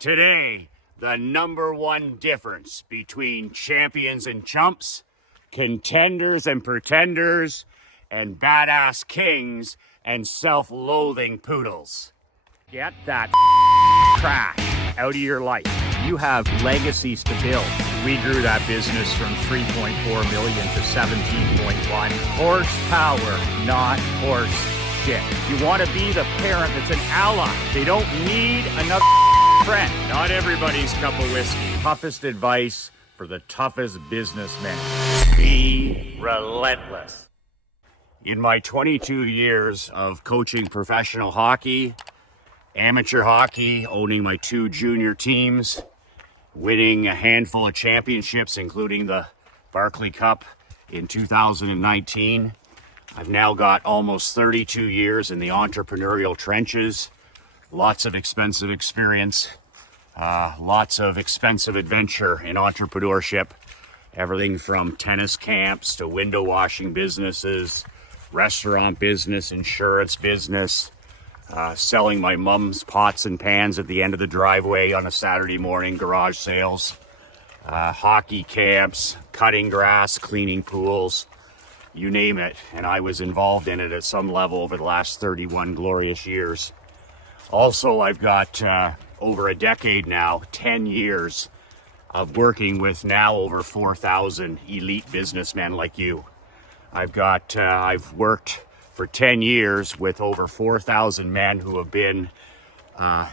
Today, the #1 difference between champions and chumps, contenders and pretenders, and badass kings and self-loathing poodles. Get that trash out of your life. You have legacies to build. We grew that business from 3.4 million to 17.1. Horsepower, not horse shit. You want to be the parent that's an ally. They don't need another friend. Not everybody's cup of whiskey. Toughest advice for the toughest businessmen. Be relentless. In my 22 years of coaching professional hockey, amateur hockey, owning my 2 junior teams, winning a handful of championships, including the Barclay Cup in 2019. I've now got almost 32 years in the entrepreneurial trenches, lots of expensive experience, lots of expensive adventure in entrepreneurship, everything from tennis camps to window washing businesses, restaurant business, insurance business, selling my mom's pots and pans at the end of the driveway on a Saturday morning, garage sales, hockey camps, cutting grass, cleaning pools, you name it. And I was involved in it at some level over the last 31 glorious years. Also, I've got over a decade now, 10 years of working with now over 4,000 elite businessmen like you. I've worked for 10 years with over 4,000 men who have been,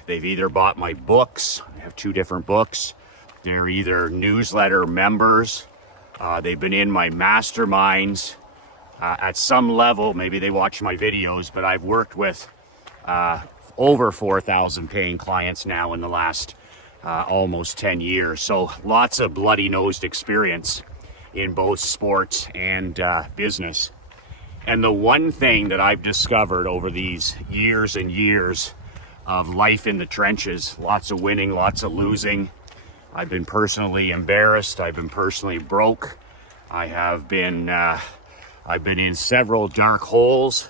they've either bought my books, I have 2 different books, they're either newsletter members, they've been in my masterminds, at some level, maybe they watch my videos, but I've worked with over 4,000 paying clients now in the last almost 10 years. So lots of bloody-nosed experience in both sports and business. And the one thing that I've discovered over these years and years of life in the trenches, lots of winning, lots of losing. I've been personally embarrassed. I've been personally broke. I've been in several dark holes,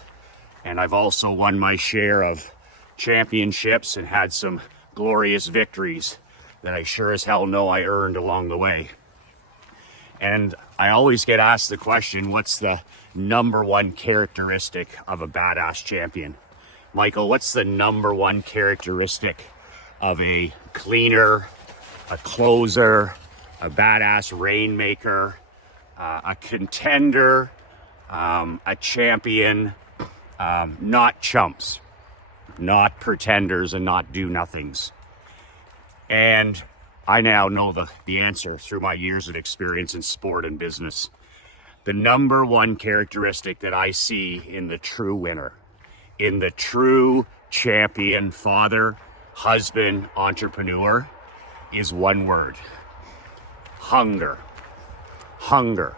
and I've also won my share of championships and had some glorious victories that I sure as hell know I earned along the way. And I always get asked the question, what's the #1 characteristic of a badass champion? Michael, what's the #1 characteristic of a cleaner, a closer, a badass rainmaker, a contender, a champion, not chumps, not pretenders, and not do-nothings? And I now know the answer through my years of experience in sport and business. The #1 characteristic that I see in the true winner, in the true champion, father, husband, entrepreneur, is one word: hunger. Hunger.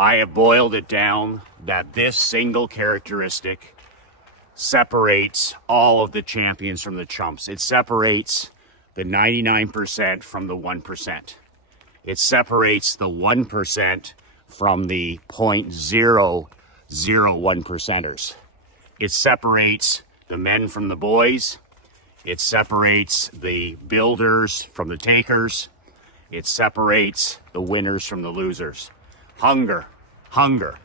I have boiled it down that this single characteristic separates all of the champions from the chumps. It separates the 99% from the 1%. It separates the 1% from the 0.001%ers. It separates the men from the boys. It separates the builders from the takers. It separates the winners from the losers. Hunger, hunger.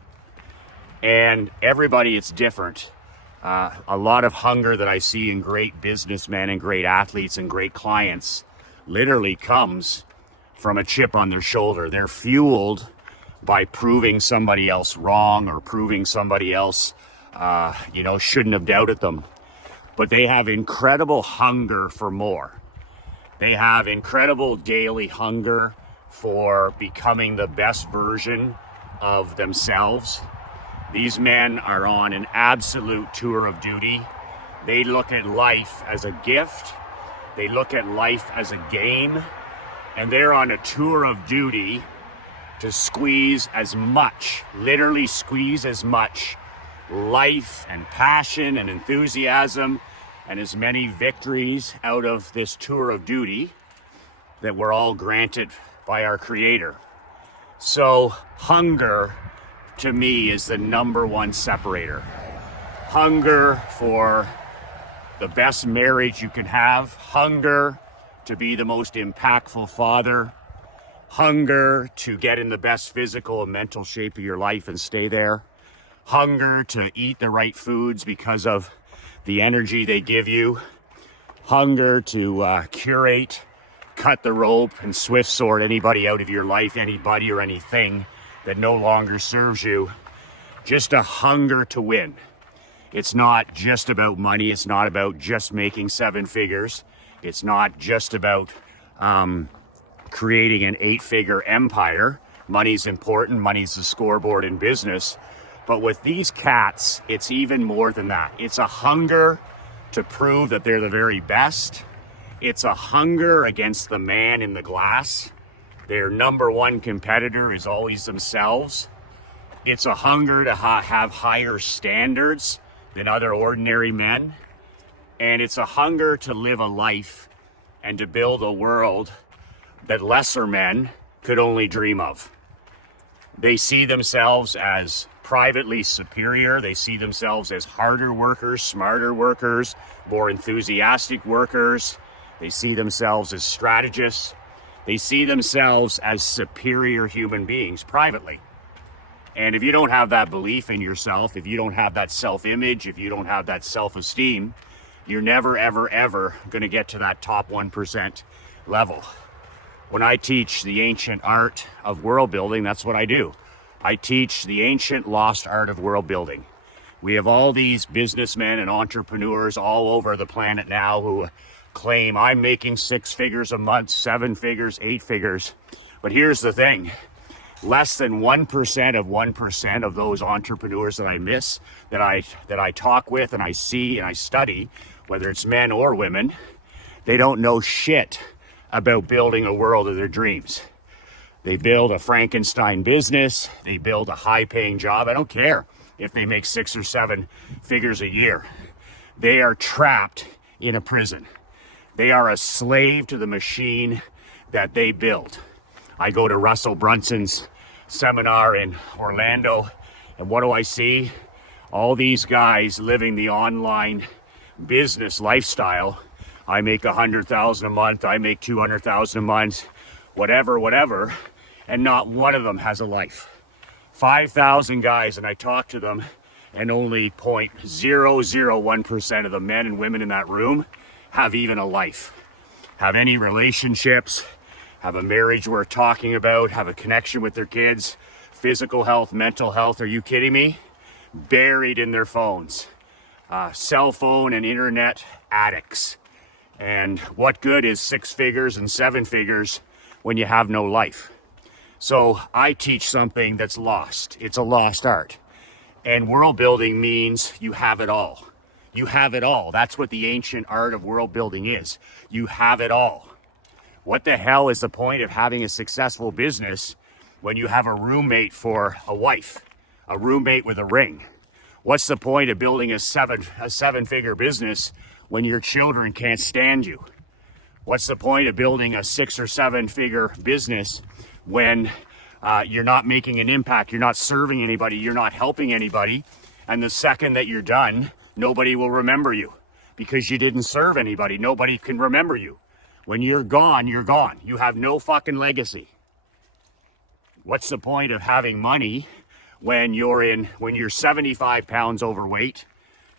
And everybody, it's different. A lot of hunger that I see in great businessmen and great athletes and great clients literally comes from a chip on their shoulder. They're fueled by proving somebody else wrong or proving somebody else, shouldn't have doubted them. But they have incredible hunger for more. They have incredible daily hunger for becoming the best version of themselves. These men are on an absolute tour of duty. They look at life as a gift. They look at life as a game. And they're on a tour of duty to squeeze as much, literally squeeze as much life and passion and enthusiasm and as many victories out of this tour of duty that we're all granted by our Creator. So hunger, to me, is the #1 separator. Hunger for the best marriage you can have. Hunger to be the most impactful father, hunger to get in the best physical and mental shape of your life and stay there, hunger to eat the right foods because of the energy they give you, hunger to curate, cut the rope, and swift sword anybody out of your life, anybody or anything that no longer serves you. Just a hunger to win. It's not just about money. It's not about just making 7 figures. It's not just about creating an 8-figure empire. Money's important. Money's the scoreboard in business. But with these cats, it's even more than that. It's a hunger to prove that they're the very best. It's a hunger against the man in the glass. Their number one competitor is always themselves. It's a hunger to have higher standards than other ordinary men. And it's a hunger to live a life and to build a world that lesser men could only dream of. They see themselves as privately superior. They see themselves as harder workers, smarter workers, more enthusiastic workers. They see themselves as strategists. They see themselves as superior human beings privately. And if you don't have that belief in yourself, if you don't have that self-image, if you don't have that self-esteem, you're never, ever, ever going to get to that top 1% level. When I teach the ancient art of world building, that's what I do. I teach the ancient lost art of world building. We have all these businessmen and entrepreneurs all over the planet now who claim I'm making 6 figures a month, 7 figures, 8 figures. But here's the thing. Less than 1% of 1% of those entrepreneurs that I miss, that I talk with and I see and I study, whether it's men or women, they don't know shit about building a world of their dreams. They build a Frankenstein business. They build a high-paying job. I don't care if they make 6 or 7 figures a year. They are trapped in a prison. They are a slave to the machine that they build. I go to Russell Brunson's seminar in Orlando, and what do I see? All these guys living the online business lifestyle. I make $100,000 a month. I make $200,000 a month. Whatever. And not one of them has a life. 5,000 guys, and I talk to them, and only 0.001% of the men and women in that room have even a life, have any relationships, have a marriage worth talking about, have a connection with their kids, physical health, mental health. Are you kidding me? Buried in their phones, cell phone and internet addicts. And what good is 6 figures and 7 figures when you have no life? So I teach something that's lost. It's a lost art. And world building means you have it all. You have it all. That's what the ancient art of world building is. You have it all. What the hell is the point of having a successful business when you have a roommate for a wife, a roommate with a ring? What's the point of building a 7-figure business when your children can't stand you? What's the point of building a 6 or 7-figure business when you're not making an impact, you're not serving anybody, you're not helping anybody, and the second that you're done, nobody will remember you because you didn't serve anybody. Nobody can remember you. When you're gone, you're gone. You have no fucking legacy. What's the point of having money when you're 75 pounds overweight,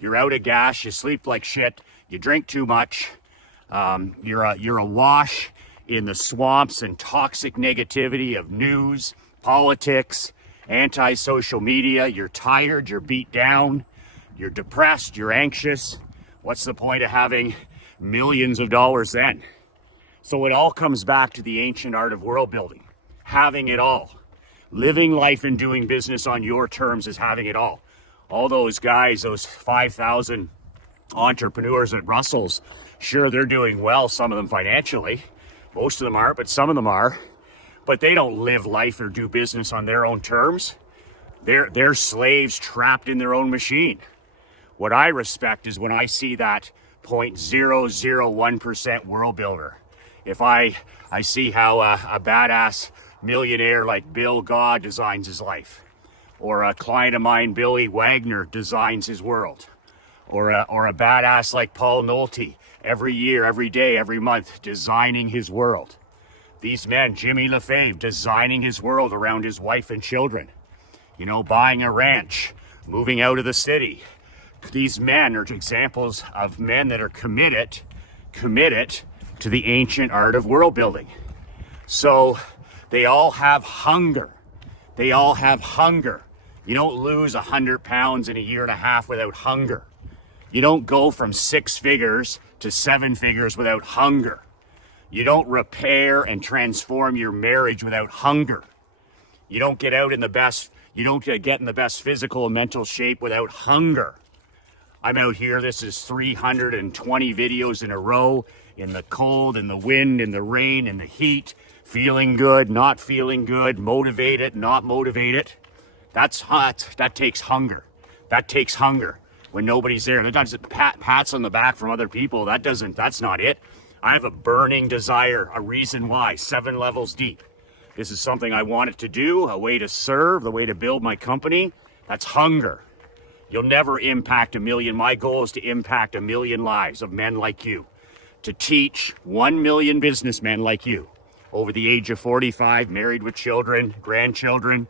you're out of gas, you sleep like shit, you drink too much, you're awash in the swamps and toxic negativity of news, politics, anti-social media, you're tired, you're beat down, you're depressed, you're anxious. What's the point of having millions of dollars then? So it all comes back to the ancient art of world building, having it all. Living life and doing business on your terms is having it all. All those guys, those 5,000 entrepreneurs at Russell's, sure, they're doing well, some of them financially. Most of them aren't, but some of them are. But they don't live life or do business on their own terms. They're slaves trapped in their own machine. What I respect is when I see that 0.001% world builder. If I see how a badass millionaire like Bill Gaw designs his life, or a client of mine, Billy Wagner, designs his world, or a badass like Paul Nolte, every year, every day, every month, designing his world. These men, Jimmy LaFave, designing his world around his wife and children. You know, buying a ranch, moving out of the city. These men are examples of men that are committed to the ancient art of world building. So they all have hunger. They all have hunger. You don't lose 100 pounds in a year and a half without hunger. You don't go from 6 figures to 7 figures without hunger. You don't repair and transform your marriage without hunger. You don't get in the best physical and mental shape without hunger. I'm out here, this is 320 videos in a row, in the cold, in the wind, in the rain, in the heat, feeling good, not feeling good, motivated, not motivated. That's hot. That takes hunger. That takes hunger when nobody's there. That doesn't pats on the back from other people. That's not it. I have a burning desire, a reason why, 7 levels deep. This is something I wanted to do, a way to serve, the way to build my company. That's hunger. You'll never impact 1 million. My goal is to impact 1 million lives of men like you, to teach 1 million businessmen like you over the age of 45, married with children, grandchildren.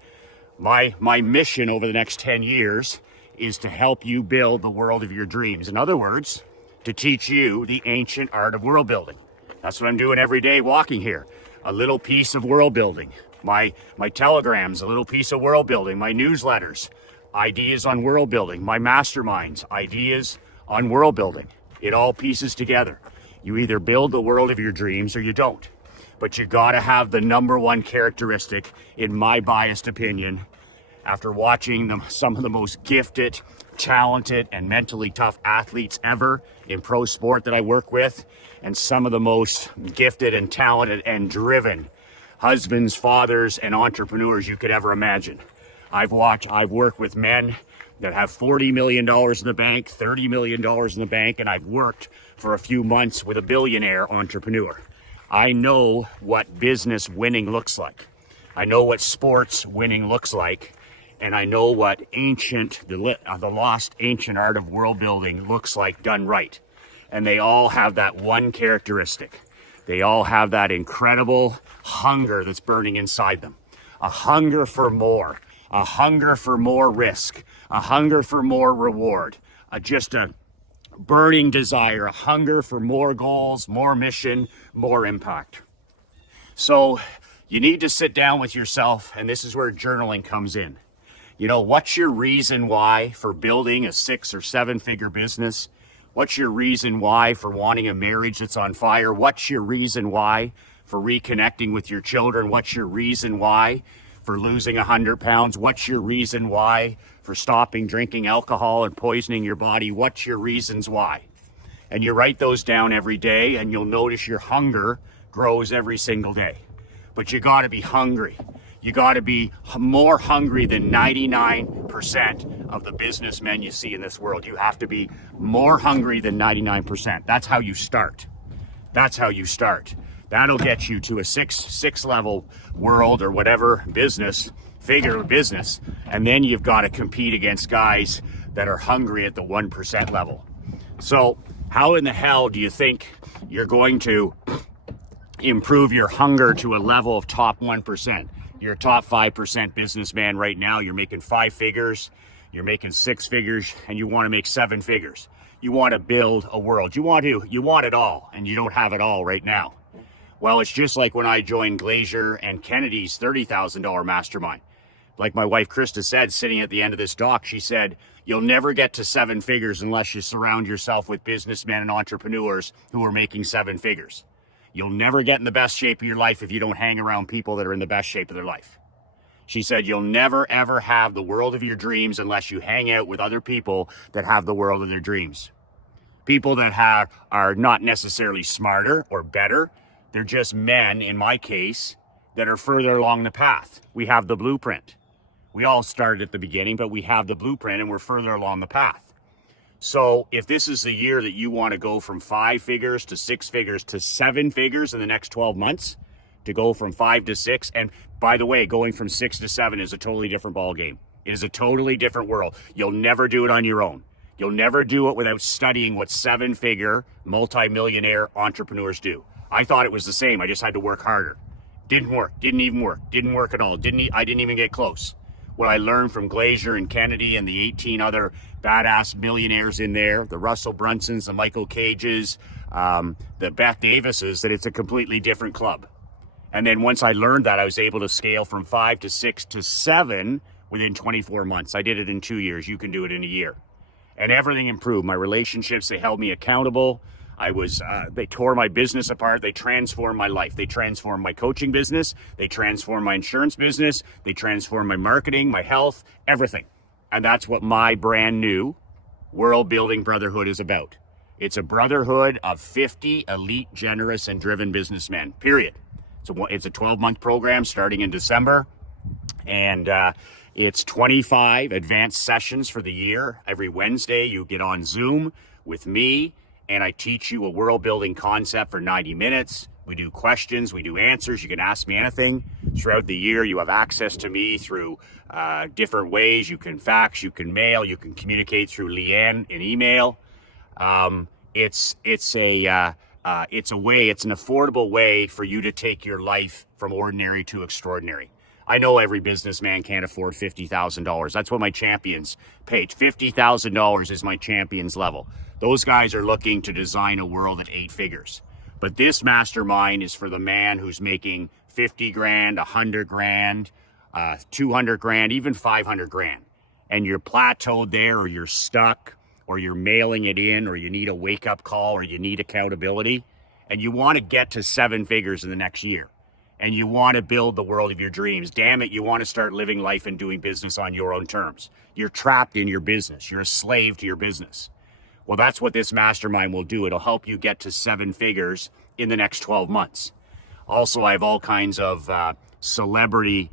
My mission over the next 10 years is to help you build the world of your dreams. In other words, to teach you the ancient art of world building. That's what I'm doing every day walking here. A little piece of world building. My telegrams, a little piece of world building. My newsletters, ideas on world building. My masterminds, ideas on world building. It all pieces together. You either build the world of your dreams or you don't. But you gotta have the #1 characteristic, in my biased opinion, after watching some of the most gifted, talented, and mentally tough athletes ever in pro sport that I work with, and some of the most gifted and talented and driven husbands, fathers, and entrepreneurs you could ever imagine. I've worked with men that have $40 million in the bank, $30 million in the bank, and I've worked for a few months with a billionaire entrepreneur. I know what business winning looks like. I know what sports winning looks like. And I know what the lost ancient art of world building looks like done right. And they all have that one characteristic. They all have that incredible hunger that's burning inside them. A hunger for more. A hunger for more risk. A hunger for more reward. Just a burning desire. A hunger for more goals, more mission, more impact. So you need to sit down with yourself, and this is where journaling comes in. You know, what's your reason why for building a 6 or 7 figure business? What's your reason why for wanting a marriage that's on fire? What's your reason why for reconnecting with your children? What's your reason why for losing 100 pounds? What's your reason why for stopping drinking alcohol and poisoning your body? What's your reasons why? And you write those down every day, and you'll notice your hunger grows every single day. But you gotta be hungry. You got to be more hungry than 99% of the businessmen you see in this world. You have to be more hungry than 99%. That's how you start. That's how you start. That'll get you to a six level world or whatever business, figure of business. And then you've got to compete against guys that are hungry at the 1% level. So how in the hell do you think you're going to improve your hunger to a level of top 1%? You're a top 5% businessman right now. You're making 5 figures, you're making 6 figures, and you want to make 7 figures. You want to build a world. You want it all, and you don't have it all right now. Well, it's just like when I joined Glazier and Kennedy's $30,000 mastermind. Like my wife Krista said, sitting at the end of this doc, she said, you'll never get to 7 figures unless you surround yourself with businessmen and entrepreneurs who are making 7 figures. You'll never get in the best shape of your life if you don't hang around people that are in the best shape of their life. She said, you'll never, ever have the world of your dreams unless you hang out with other people that have the world of their dreams. People that are not necessarily smarter or better. They're just men, in my case, that are further along the path. We have the blueprint. We all started at the beginning, but we have the blueprint and we're further along the path. So if this is the year that you want to go from 5 figures to 6 figures to 7 figures in the next 12 months, to go from 5 to 6, and by the way, going from 6 to 7 is a totally different ball game. It is a totally different world. You'll never do it on your own. You'll never do it without studying what seven-figure multimillionaire entrepreneurs do. I thought it was the same. I just had to work harder. Didn't work. Didn't even work. Didn't work at all. I didn't even get close. What I learned from Glazier and Kennedy and the 18 other badass millionaires in there, the Russell Brunsons, the Michael Cages, the Beth Davises, that it's a completely different club. And then once I learned that, I was able to scale from 5 to 6 to 7 within 24 months. I did it in 2 years. You can do it in a year. And everything improved. My relationships, they held me accountable. They tore my business apart. They transformed my life. They transformed my coaching business. They transformed my insurance business. They transformed my marketing, my health, everything. And that's what my brand new World Building Brotherhood is about. It's a brotherhood of 50 elite, generous, and driven businessmen, period. It's a 12-month program starting in December. And it's 25 advanced sessions for the year. Every Wednesday, you get on Zoom with me, and I teach you a world building concept for 90 minutes. We do questions, we do answers. You can ask me anything. Throughout the year, you have access to me through different ways. You can fax, you can mail, you can communicate through Leanne in email. It's an affordable way for you to take your life from ordinary to extraordinary. I know every businessman can't afford $50,000. That's what my champions paid. $50,000 is my champions level. Those guys are looking to design a world at 8 figures. But this mastermind is for the man who's making 50 grand, 100 grand, 200 grand, even 500 grand. And you're plateaued there, or you're stuck, or you're mailing it in, or you need a wake-up call, or you need accountability. And you want to get to 7 figures in the next year. And you want to build the world of your dreams. Damn it, you want to start living life and doing business on your own terms. You're trapped in your business. You're a slave to your business. Well, that's what this mastermind will do. It'll help you get to 7 figures in the next 12 months. Also, I have all kinds of celebrity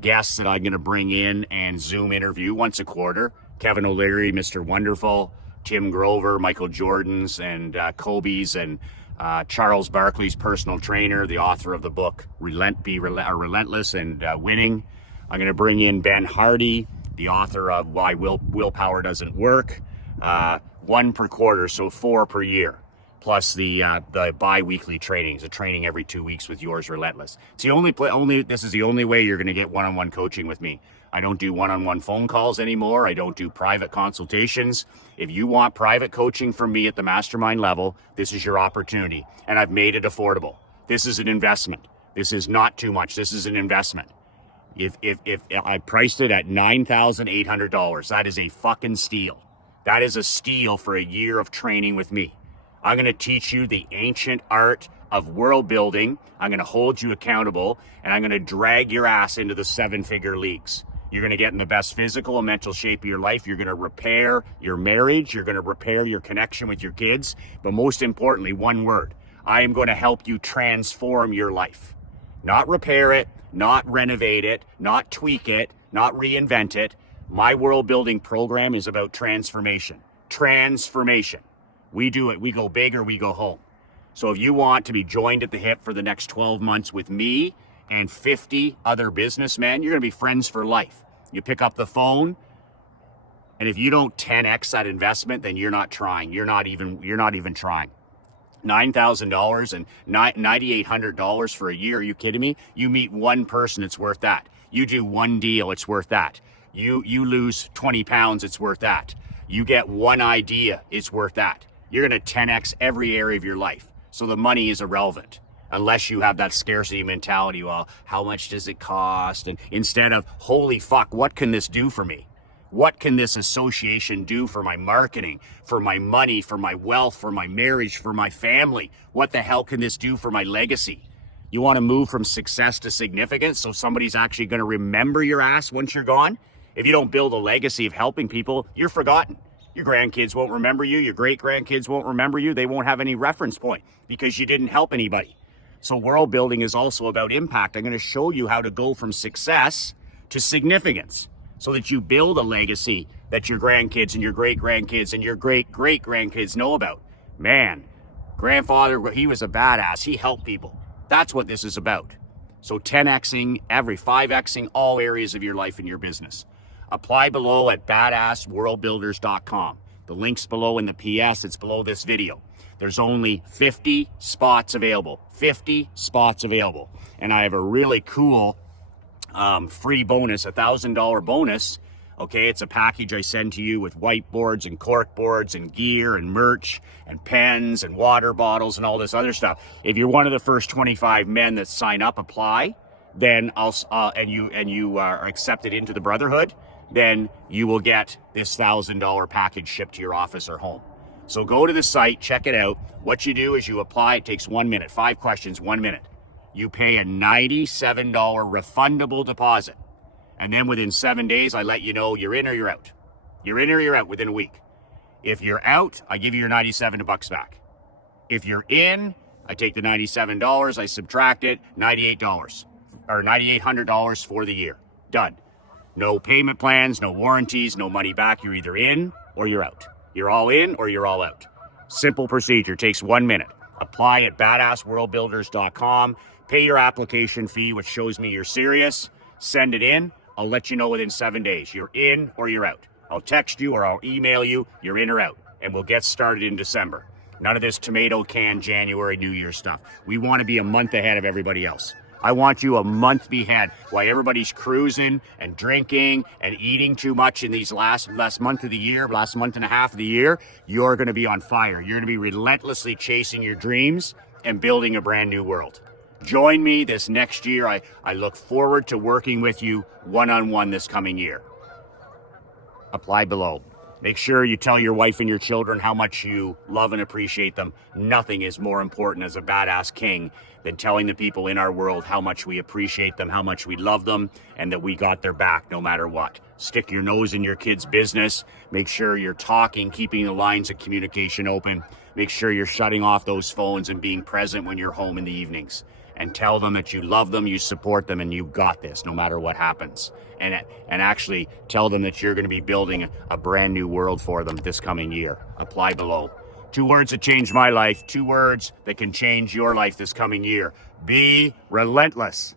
guests that I'm going to bring in and Zoom interview once a quarter. Kevin O'Leary, Mr. Wonderful, Tim Grover, Michael Jordan's, and Kobe's, and Charles Barkley's personal trainer, the author of the book Relentless and Winning. I'm going to bring in Ben Hardy, the author of Why Willpower Doesn't Work. 1 per quarter, so 4 per year, plus the bi-weekly trainings, a training every 2 weeks with yours Relentless. It's this is the only way you're going to get one-on-one coaching with me. I don't do one-on-one phone calls anymore. I don't do private consultations. If you want private coaching from me at the mastermind level, this is your opportunity. And I've made it affordable. This is an investment. This is not too much. This is an investment. If I priced it at $9,800, that is a fucking steal. That is a steal for a year of training with me. I'm going to teach you the ancient art of world building. I'm going to hold you accountable, and I'm going to drag your ass into the 7-figure leagues. You're going to get in the best physical and mental shape of your life. You're going to repair your marriage. You're going to repair your connection with your kids. But most importantly, one word: I am going to help you transform your life. Not repair it, not renovate it, not tweak it, not reinvent it. My world building program is about transformation. Transformation. We do it. We go big or we go home. So if you want to be joined at the hip for the next 12 months with me and 50 other businessmen, you're going to be friends for life. You pick up the phone, and if you don't 10x that investment, then you're not trying. You're not even trying. $9,000 and $9,800 for a year. Are you kidding me? You meet one person, it's worth that. You do one deal, it's worth that. You lose 20 pounds, it's worth that. You get one idea, it's worth that. You're going to 10x every area of your life. So the money is irrelevant unless you have that scarcity mentality. Well, how much does it cost? And instead of, holy fuck, what can this do for me? What can this association do for my marketing, for my money, for my wealth, for my marriage, for my family? What the hell can this do for my legacy? You want to move from success to significance so somebody's actually going to remember your ass once you're gone? If you don't build a legacy of helping people, you're forgotten. Your grandkids won't remember you. Your great-grandkids won't remember you. They won't have any reference point because you didn't help anybody. So world building is also about impact. I'm going to show you how to go from success to significance so that you build a legacy that your grandkids and your great-grandkids and your great-great-grandkids know about. Man, grandfather, he was a badass. He helped people. That's what this is about. So 10xing, 5xing all areas of your life and your business. Apply below at badassworldbuilders.com. The link's below in the PS. It's below this video. There's only 50 spots available. 50 spots available. And I have a really cool free bonus, $1,000 bonus. Okay, it's a package I send to you with whiteboards and cork boards and gear and merch and pens and water bottles and all this other stuff. If you're one of the first 25 men that sign up, apply, then and you are accepted into the Brotherhood, then you will get this $1,000 package shipped to your office or home. So go to the site, check it out. What you do is you apply. It takes 1 minute, 5 questions, 1 minute. You pay a $97 refundable deposit. And then within 7 days, I let you know you're in or you're out. You're in or you're out within a week. If you're out, I give you your $97 back. If you're in, I take the $97, I subtract it, $98 or $9,800 for the year. Done. No payment plans, no warranties, no money back. You're either in or you're out. You're all in or you're all out. Simple procedure, takes 1 minute. Apply at badassworldbuilders.com. Pay your application fee, which shows me you're serious. Send it in. I'll let you know within 7 days. You're in or you're out. I'll text you or I'll email you. You're in or out. And we'll get started in December. None of this tomato can January, New Year stuff. We want to be a month ahead of everybody else. I want you a month ahead while everybody's cruising and drinking and eating too much in these last month of the year, last month and a half of the year. You're going to be on fire. You're going to be relentlessly chasing your dreams and building a brand new world. Join me this next year. I look forward to working with you one-on-one this coming year. Apply below. Make sure you tell your wife and your children how much you love and appreciate them. Nothing is more important as a badass king than telling the people in our world how much we appreciate them, how much we love them, and that we got their back no matter what. Stick your nose in your kids' business. Make sure you're talking, keeping the lines of communication open. Make sure you're shutting off those phones and being present when you're home in the evenings. And tell them that you love them, you support them, and you got this no matter what happens. And actually tell them that you're going to be building a brand new world for them this coming year. Apply below. 2 words that changed my life, 2 words that can change your life this coming year. Be relentless.